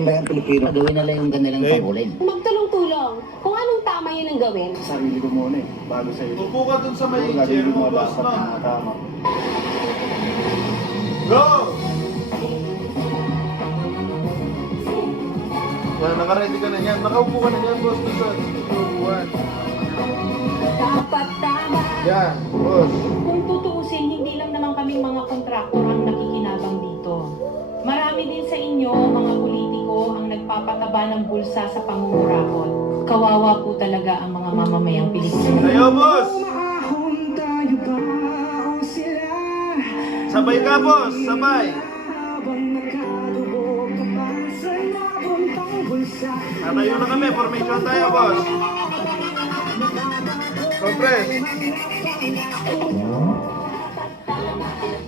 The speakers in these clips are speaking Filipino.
Bayang Pilipino, gawin nila yung kanilang pagulin. Magtulong-tulong. Kung anong tama yun ang gawin. Sarili ko muna bago sa iyo. Upo ka dun sa may chair mo, boss, no? Go! Yan, nakaready ka na yan. Nakaupo ka na yan, boss, dun sa upuan. Dapat tama. Yan, boss. Kung tutuusin, hindi lang naman kaming mga kontraktor ang nakikinabang dito. Marami din sa inyo, mga politiko, ang nagpapataba ng bulsa sa pangungurakot. Kawawa po talaga ang mga mamamayang Pilipino. Tayo, boss! Sabay ka, boss! Sabay! Natayo na kami. Formation tayo, boss. Compress.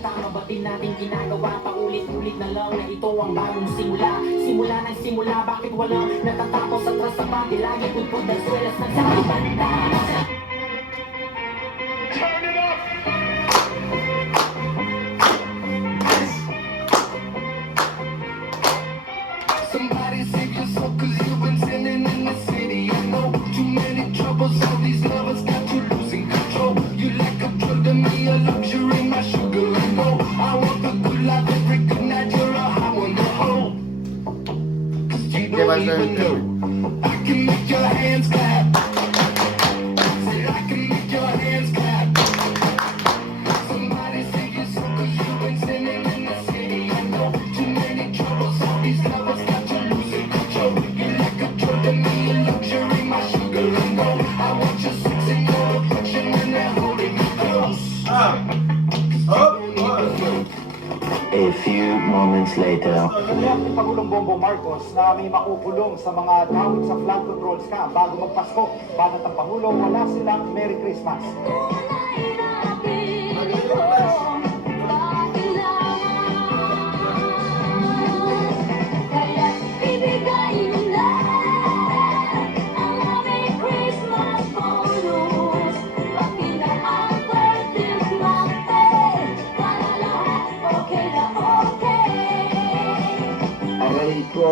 Tama ba natin ginagawa? Paulit-ulit na lang na ito ang bagong simula. Simula ng simula, bakit walang natatapos atras sa bandi? Lagi pulpod ng swelas ng sa banda. Turn it up! Somebody save your soul, cause you've been sinning in the city. I know too many troubles, all these lovers got you losing control. You like a drug to me, a luxury, my sugar. I want the good life, every good night you're a high one to hold. Cause you don't even know I can make your hands clap. Say I can make your hands clap. Somebody save your soul, cause you've been sinning in the city. I know too many troubles, all these lovers got you losing control. You like a drug to me, a luxury, my sugar and gold. I want your sex and your affection when they're holding you close. A few moments later. Tiniyak ni Pangulong Bongbong Marcos na may makukulong sa mga tawid sa flood control scam bago magpasko. Banat ang Pangulo, wala silang Merry Christmas. Aray ko!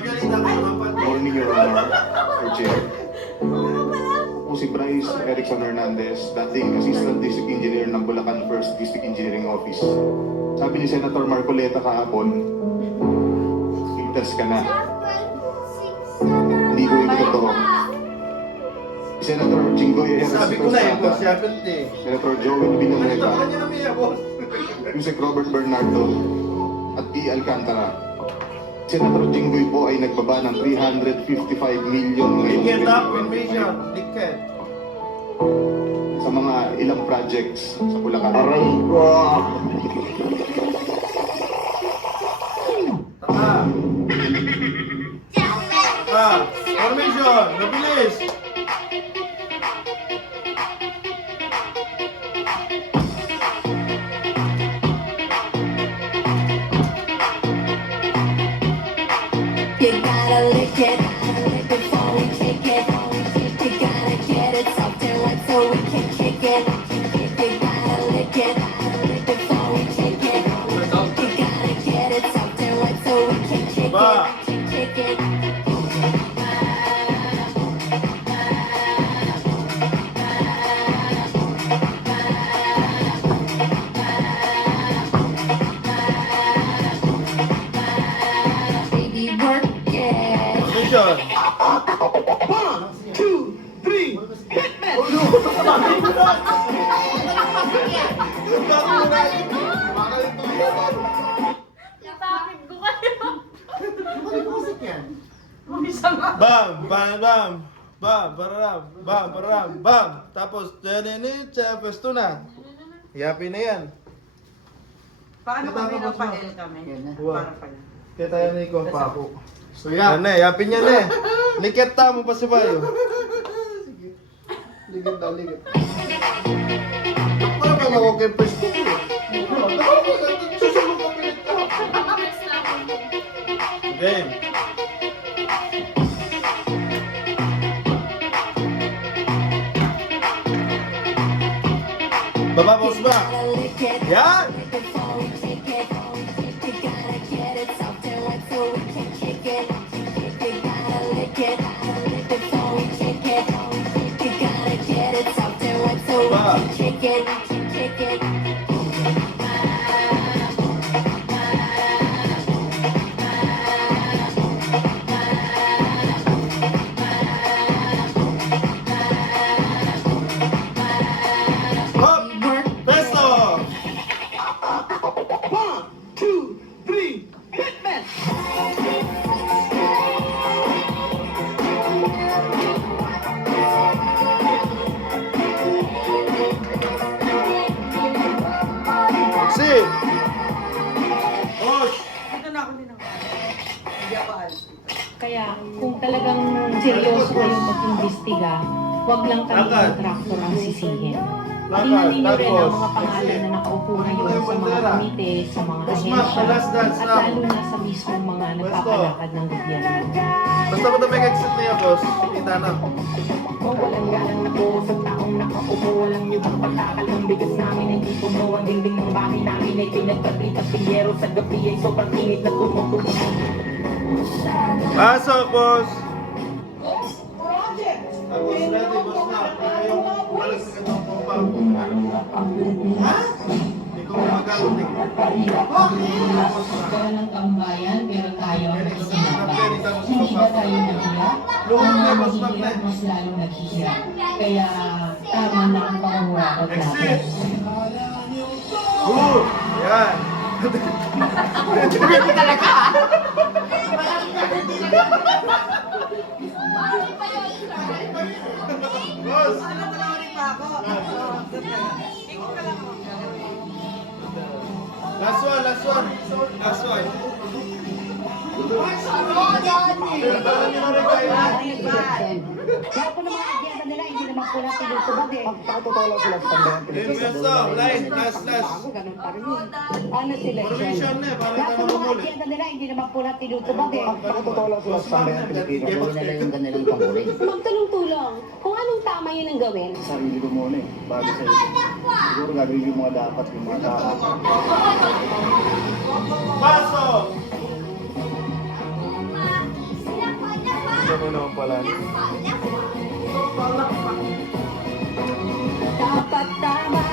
Morning, Your Honor, Your Chair. Ako si Bryce Erickson Hernandez, dating Assistant District Engineer ng Bulacan First District Engineering Office. Sabi ni Senator Marcoleta kahapon, ligtas ka na. Hindi ko ito totoo. Si Senator Jinggoy Eras Sabi ko na eh, boss. Estrada, Yapit eh. Senator Joel Ano Villanueva, kanya na miya, boss? Yusek Robert Bernardo, at E. Alcantara. Senator Jinggoy po ay nagbaba ng 355 million ngayong Liket up, 2020 formation. Liket. sa mga ilang projects sa Bulacan. Aray ko! Formation. Mabilis. You gotta lick it before we kick it. You gotta get it soft and wet so we can kick it. You gotta lick it before we kick it. You gotta get it soft and wet so we can kick it. Kick it. Baby, work it. Formation. 1, 2, 3, Hitman! Napakit ko kayo. Bam, bam, bam. Bam, baram, bam, baram, bam. Tapos, tyaninin, pwesto na. Yapi na yan. Paano kami Natapos mo. nagpa-L kami? Wow. Para pala. Kaya tayo na ikaw pa ako. So yan eh, yapin niya na eh. Liket ta mo pa si Bayo. Sige. Ligit na, ligit. Para ba ako kay pwesto ko? Susunod ka pilit ka. Game. Baba, boss ba? Gotta lick it Yan! before we kick it. You gotta get it soft and wet so we can kick it. You gotta lick it before we kick it. You gotta get it soft and wet so we can kick it. Hop! Pesto! 1, 2, 3, hitman! Si! Osh! Dito na ako din ako. Hindi ako alis dito. Kaya kung talagang seryoso kayong mag-imbestiga, huwag lang kami Lakad. kontraktor ang sisihin. Lakad, Tingnan ninyo rin ang tapos, mga pangalan na nakaupo ngayon yung sa mga bandera. komite, sa mga Usma, ahensya, last dance at now. lalo na sa mismong mga nagpapalakad ng gobyerno. Basta ko na may exit niya, boss. Kita na. Kung walang galang na po sa taong nakaupo, walang ibang pagkakal ng bigas namin. Hindi puno ang dingding ng bahay namin ay pinagpatrit at pingyero sa gabi ay sobrang init na tumutubo. Pasok, boss! Tapos ready, boss na. Kaya yung balik sa itong compound. Ha? Hindi ko magaling. Pero ng tambayan, pero tayo ang sinapa. Tapos Hindi ba tayo nahiya? Luhod na, boss, Ang na. mahirap, mas lalong naghihirap. Kaya tama na ang pangungurakot natin. Exit! Good! Yan! Boss! Natawarin pa ako. Ikot ka lang ako. Last one, last one. Last one. Kaya po ng mga agenda nila, hindi naman po natin tinutubad eh. Pagkatotoo lang sila sa pambayang Game Pilipino. Pesto, line, last, last. Ganun pa rin yun. Honest election. Formation na eh, para Kaya ka po na ng mga mamuli. agenda nila, hindi naman po natin tinutubad eh. Pagkatotoo lang sila sa pambayang Pilipino. Gawin nila yung kanilang panghuling. Magtulong-tulong. Kung anong tama yun ang gawin. Sarili ko muna eh, bago sa iyo. Siguro gagawin yung mga dapat, yung mga tama. Pasok! Ito mo naman pala. Dapat tama.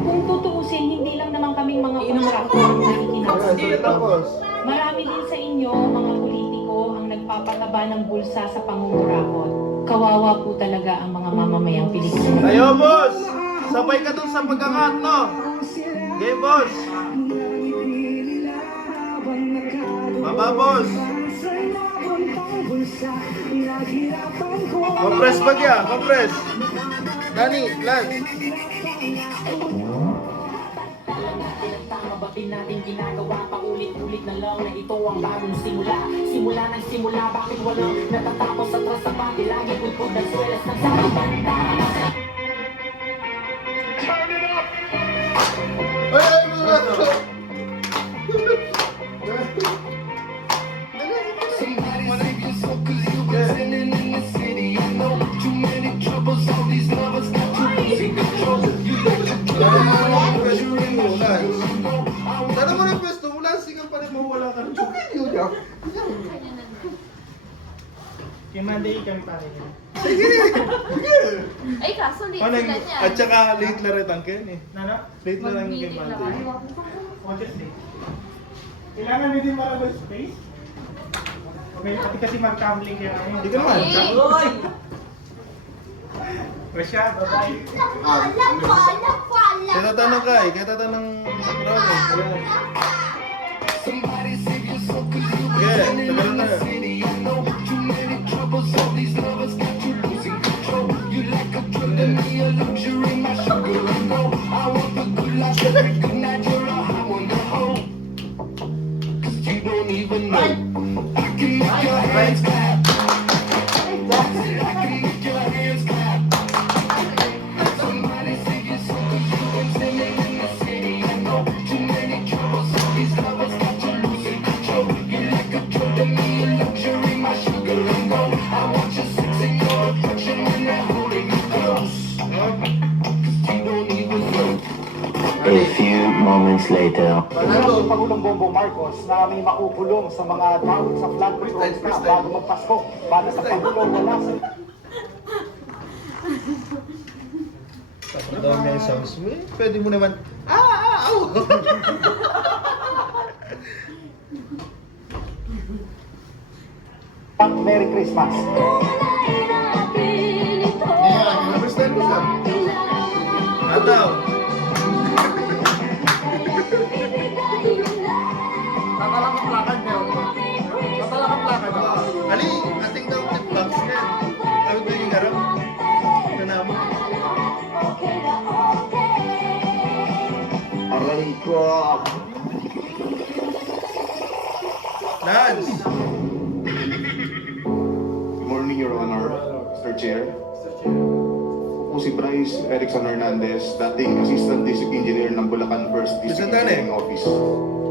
Kung tutuusin, hindi lang naman kaming mga kontraktor ang nakikinabang. Tapos, Marami din sa inyo, mga politiko, ang nagpapataba ng bulsa sa pangungurakot. Kawawa po talaga ang mga mamamayang Pilipino. tayo, boss! Sabay ka dun sa pagkangat, no? Game, boss! Baba, boss! Compress bagya, compress! Dani, Lance! Tama ba natin ginagawa paulit-ulit na lang na ito ang bagong simula. Simula ng simula, bakit walang natatapos sa trasabante? Lagi pulpod ng swelas ng sarabanda. Ay, mga to! Somebody save your soul, 'cause you've been sinning in the city. I know too many troubles, all these lovers got you losing control. You like to Sana mo ng pwesto, mula sigang pa rin mawala ka ng joke. Kaya Monday kami pare. Ay, kaso late Ano yung, at saka late na rin ang Ken eh. Nano? Late na lang yung kay Monday. Watches day. Kailangan mo din marabal space? Okay, pati kasi mag-tumbling kaya kami. Hindi ka naman. Uy! Rasha, bye-bye. Kaya tatanong ka eh, kaya tatanong Ronnie. Ayan. Somebody save your soul, 'cause you've been Yeah, sinning tagal in na. the city. I know too many troubles, all these lovers got you losing control. You like a drug to me, a luxury, my sugar and gold. I want the good life, every good night you're a high on the whole. 'Cause you don't even know. I can make your hands clap. I can make your hands clap. Somebody save your soul, 'cause you've been sinning in the city. I know too many troubles, all these lovers got you losing control. You like a drug to me, a luxury, my sugar and gold. I want your sex and your affection when they're holding you close. 'Cause you don't even know. A few moments later. Sinabi ni Pangulong Bongbong Marcos na may makukulong sa mga tawid sa flood control scam bago magpasko. Para sa Pangulo, wala sila. Tapos daw niya yung sounds mo eh. Pwede mo naman, Merry Christmas. understand mo siya. Ataw. Ali, ating daw tip box niya. Tawag ko yung harap. Tanamo. Aray ko. Lance. Good morning, Your Honor, Mr. Chair. Po si Bryce Erickson Hernandez, dating Assistant District Engineer ng Bulacan First District Bisentane. Engineering Office.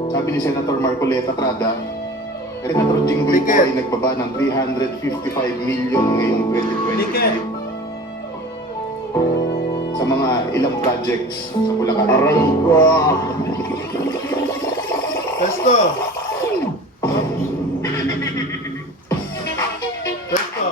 Sabi ni Senator Marcoleta Trada, Senator Jinggoy po ay nagbaba ng 355 million ngayong 2020 sa mga ilang projects sa Bulacan. Aray ko. Pesto. Pesto.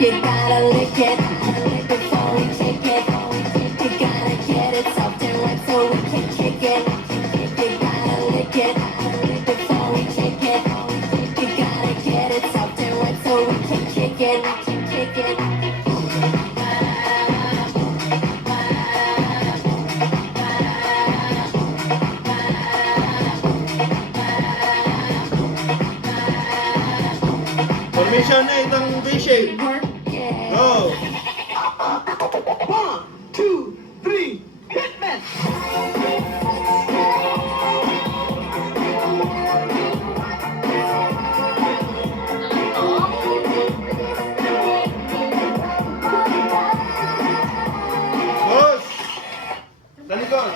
You gotta lick it before we take it. You gotta get it soft and wet so we can kick it. You gotta lick it before we take it. You gotta get it soft and wet so we can kick it. Kick it. Formation na itong V-shape. Work it. Go. 1, 2, 3, hitman! Boss. Talikod.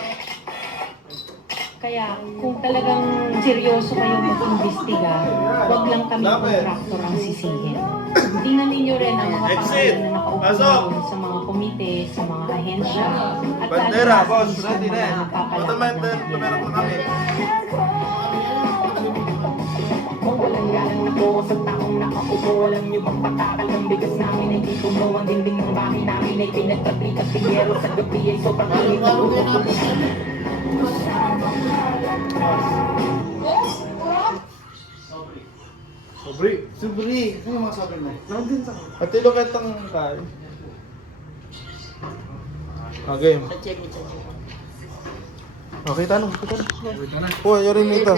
Kaya kung talagang seryoso kayong mag-imbestiga, wag lang kami kontraktor ang sisihin. Tingnan ninyo rin ang mga Exit! pangalan na nakaupo Pasok! ngayon sa mga komite, sa mga ahensya, at Bandera, lalo na boss. sa Ready na mga eh. nagpapalaban Automated. ng Tumerok na kami. Walang galang na po sa taong nakaupo. Alam niyo bang patakal ng bigas namin ay di puno. Ang dingding ng bahay namin ay pinagkabit at tingero sa gabi ay sobrang init na luto. Sobri. Ano yung mga sabi mo? At ilukat ang kain. Okay. Okay, tanong. Oh, yun rin ito.